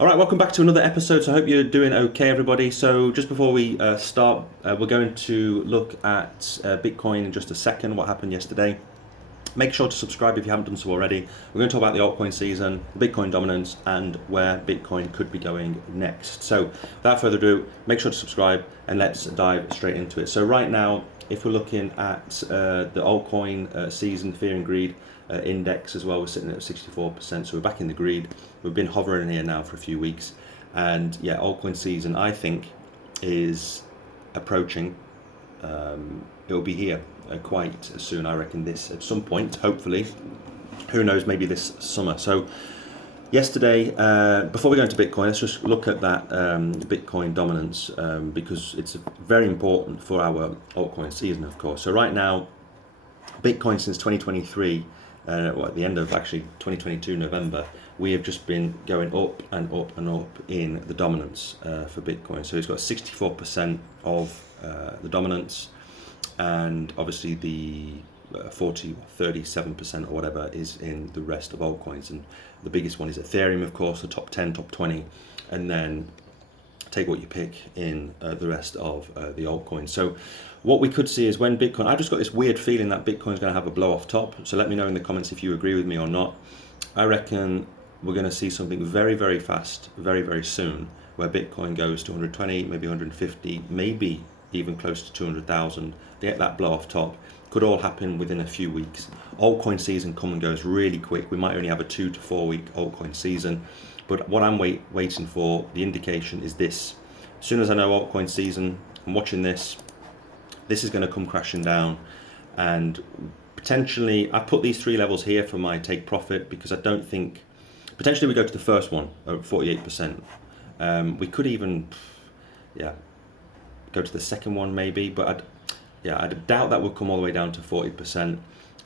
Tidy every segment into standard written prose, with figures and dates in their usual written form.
All right, welcome back to another episode. So I hope you're doing okay, everybody. So just before we start, we're going to look at Bitcoin in just a second, what happened yesterday. Make sure to subscribe if you haven't done so already. We're going to talk about the altcoin season, Bitcoin dominance, and where Bitcoin could be going next. So without further ado, make sure to subscribe and let's dive straight into it. So right now, if we're looking at the altcoin season, fear and greed index as well, we're sitting at 64%. So we're back in the greed. We've been hovering here now for a few weeks. And yeah, altcoin season, I think, is approaching. It'll be here quite soon, I reckon, this at some point, hopefully. Who knows, maybe this summer. So yesterday, before we go into Bitcoin, let's just look at that Bitcoin dominance because it's very important for our altcoin season, of course. So right now, Bitcoin since 2023, at the end of actually 2022 November, we have just been going up and up and up in the dominance for Bitcoin. So it's got 64% of the dominance, and obviously the 37% or whatever is in the rest of altcoins. And the biggest one is Ethereum, of course, the top 10, top 20, and then take what you pick in the rest of the altcoins. So what we could see is when Bitcoin, I've just got this weird feeling that Bitcoin's going to have a blow off top. So let me know in the comments if you agree with me or not. I reckon we're going to see something very, very fast, very, very soon, where Bitcoin goes to 120, maybe 150, maybe even close to 200,000. Get that blow off top. Could all happen within a few weeks. Altcoin season come and goes really quick. We might only have a 2 to 4 week altcoin season. But what I'm waiting for, the indication is this. As soon as I know altcoin season, I'm watching this. This is going to come crashing down, and potentially I put these 3 levels here for my take profit because I don't think, potentially we go to the first one at 48%. We could even, go to the second one maybe, but I doubt that will come all the way down to 40%.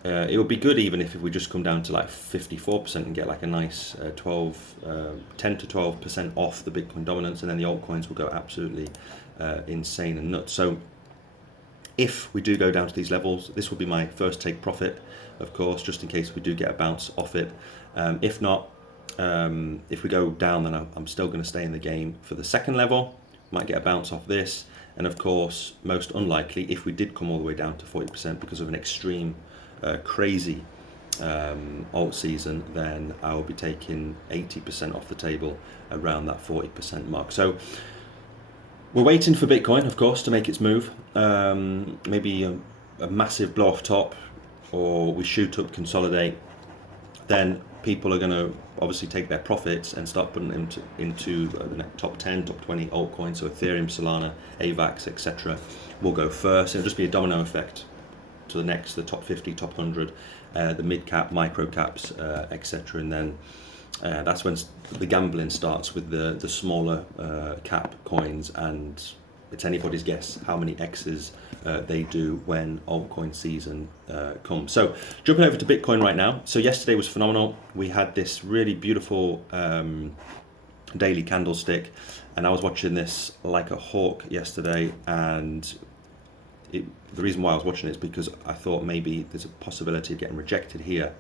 It would be good even if we just come down to like 54% and get like a nice 10 to 12% off the Bitcoin dominance, and then the altcoins will go absolutely insane and nuts. So if we do go down to these levels, this will be my first take profit, of course, just in case we do get a bounce off it. If not, if we go down, then I'm still going to stay in the game for the second level. Might get a bounce off this, and of course, most unlikely, if we did come all the way down to 40% because of an extreme, crazy alt season, then I will be taking 80% off the table around that 40% mark. So we're waiting for Bitcoin, of course, to make its move. Maybe a massive blow off top, or we shoot up, consolidate. Then people are going to obviously take their profits and start putting them into the top 10, top 20 altcoins. So Ethereum, Solana, AVAX, etc. will go first. It'll just be a domino effect to the next, the top 50, top 100, the mid cap, micro caps, etc. And then that's when the gambling starts with the smaller cap coins, and it's anybody's guess how many X's they do when altcoin season comes. So jumping over to Bitcoin right now. So yesterday was phenomenal. We had this really beautiful daily candlestick, and I was watching this like a hawk yesterday, and the reason why I was watching it is because I thought maybe there's a possibility of getting rejected here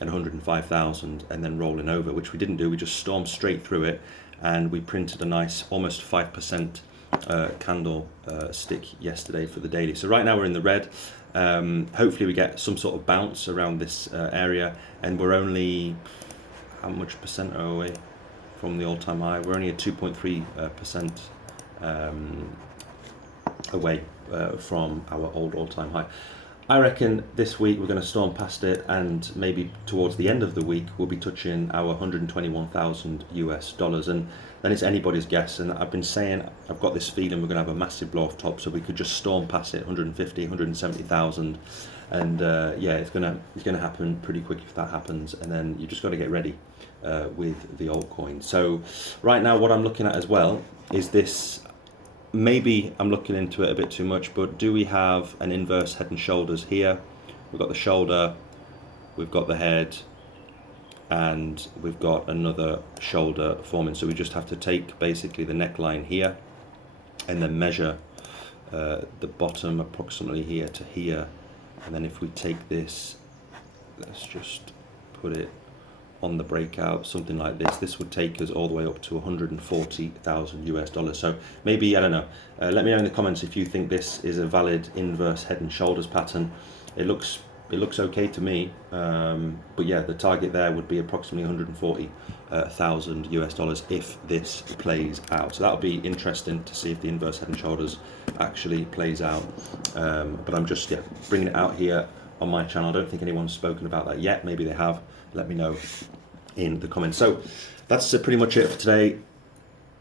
at 105,000 and then rolling over, which we didn't do. We just stormed straight through it, and we printed a nice almost 5% candle stick yesterday for the daily. So right now we're in the red. Hopefully we get some sort of bounce around this area, and we're only, how much percent are we from the all-time high? We're only at 2.3% away from our old all-time high. I reckon this week we're going to storm past it, and maybe towards the end of the week we'll be touching our 121,000 US dollars, and then it's anybody's guess. And I've been saying, I've got this feeling we're going to have a massive blow off top, so we could just storm past it, 150, 170,000, and it's going to happen pretty quick if that happens. And then you just got to get ready with the altcoin. So right now what I'm looking at as well is this. Maybe I'm looking into it a bit too much, but do we have an inverse head and shoulders here? We've got the shoulder, we've got the head, and we've got another shoulder forming. So we just have to take basically the neckline here and then measure the bottom approximately here to here. And then if we take this, let's just put it on the breakout, something like this would take us all the way up to 140,000 US dollars. So maybe, I don't know, let me know in the comments if you think this is a valid inverse head and shoulders pattern. It looks okay to me, but yeah, the target there would be approximately 140,000 US dollars if this plays out. So that'll be interesting to see if the inverse head and shoulders actually plays out. But I'm just bringing it out here on my channel. I don't think anyone's spoken about that yet. Maybe they have. Let me know in the comments. So that's pretty much it for today.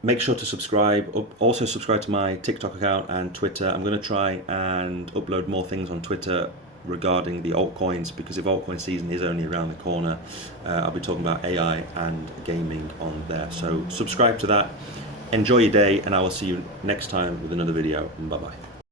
Make sure to subscribe. Also subscribe to my TikTok account and Twitter. I'm going to try and upload more things on Twitter regarding the altcoins, because if altcoin season is only around the corner, I'll be talking about AI and gaming on there. So subscribe to that. Enjoy your day, and I will see you next time with another video. Bye bye.